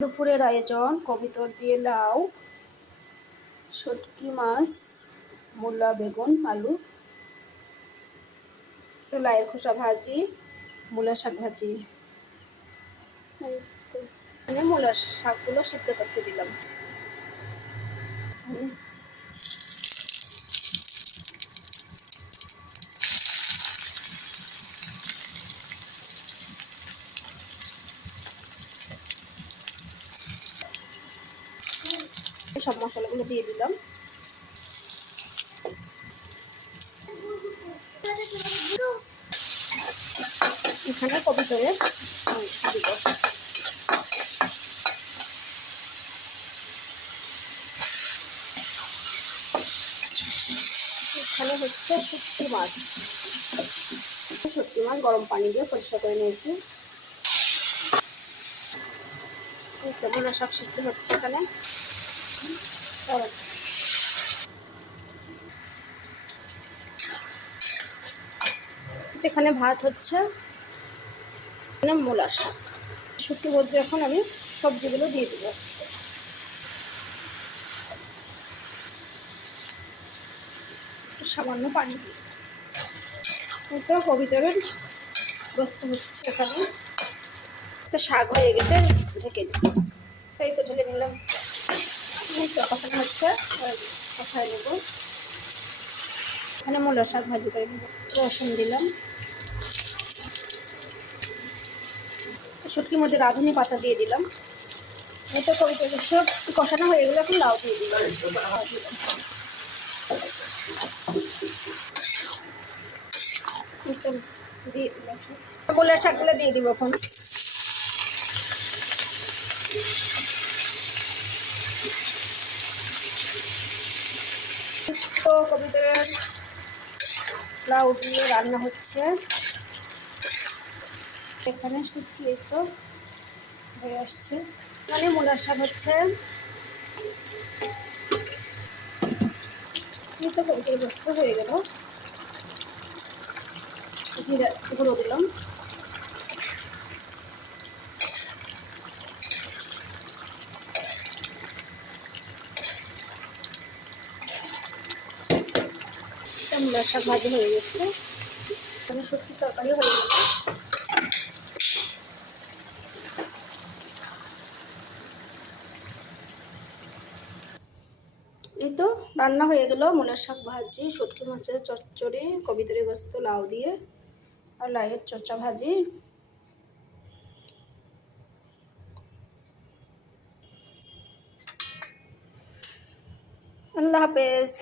দুপুরের আয়োজন কবিতর দিয়ে লাউ, শুটকি মাছ, মূলা, বেগুন, আলু, লাউয়ের খোসা ভাজি, মূলা শাক ভাজি। এই তো এখানে মূলার শাকগুলো সিদ্ধ করতে দিলাম। সব মশলাগুলো দিয়ে দিলাম। এখানে কবিতরে দিব। এখানে হচ্ছে শুটকি মাছ। শুটকি মাছ গরম পানি দিয়ে পরিষ্কার করে নিয়েছি। মূলা শাক সিদ্ধ হচ্ছে এখানে। এখানে ভাত হচ্ছে, এখানে মূলা শাক। শুটকির মধ্যে এখন আমি সবজিগুলো দিয়ে দেব। সামান্য পানি দিয়ে কবিতরের গোস্ত হচ্ছে এখানে। তো শাক হয়ে গেছে, ঢেকে দিই। এই তো ঢেকে নিলাম। কষানো হচ্ছে, কষাই নেব। এখানে মূলা শাক ভাজি করে নেব। রসুন দিলাম। শুটকির মধ্যে রাঁধুনি পাতা দিয়ে দিলাম। এই তো কবিতর গোস্ত কষানো হয়ে গেলে এখন লাউ দিয়ে দিলাম। মূলা শাকগুলো দিয়ে দিব এখন। তো কবিতরের লাউ দিয়ে রান্না হচ্ছে। এখানে শুটকি তো হয়ে আসছে, মানে মূলার শাক হচ্ছে। তো কবিতর গোস্ত হয়ে গেল। জিরা গুঁড়ো দিলাম। মূলার শাক ভাজি হয়ে গেছে। মানে শুটকির তরকারি হয়ে গেল। এই তো রান্না হয়ে গেল মূলার শাক ভাজি, শুটকি মাছের চচ্চড়ি, কবিতরি গোস্ত লাউ দিয়ে, আর লাউয়ের চচ্চা ভাজি। আল্লাহ হাফেজ।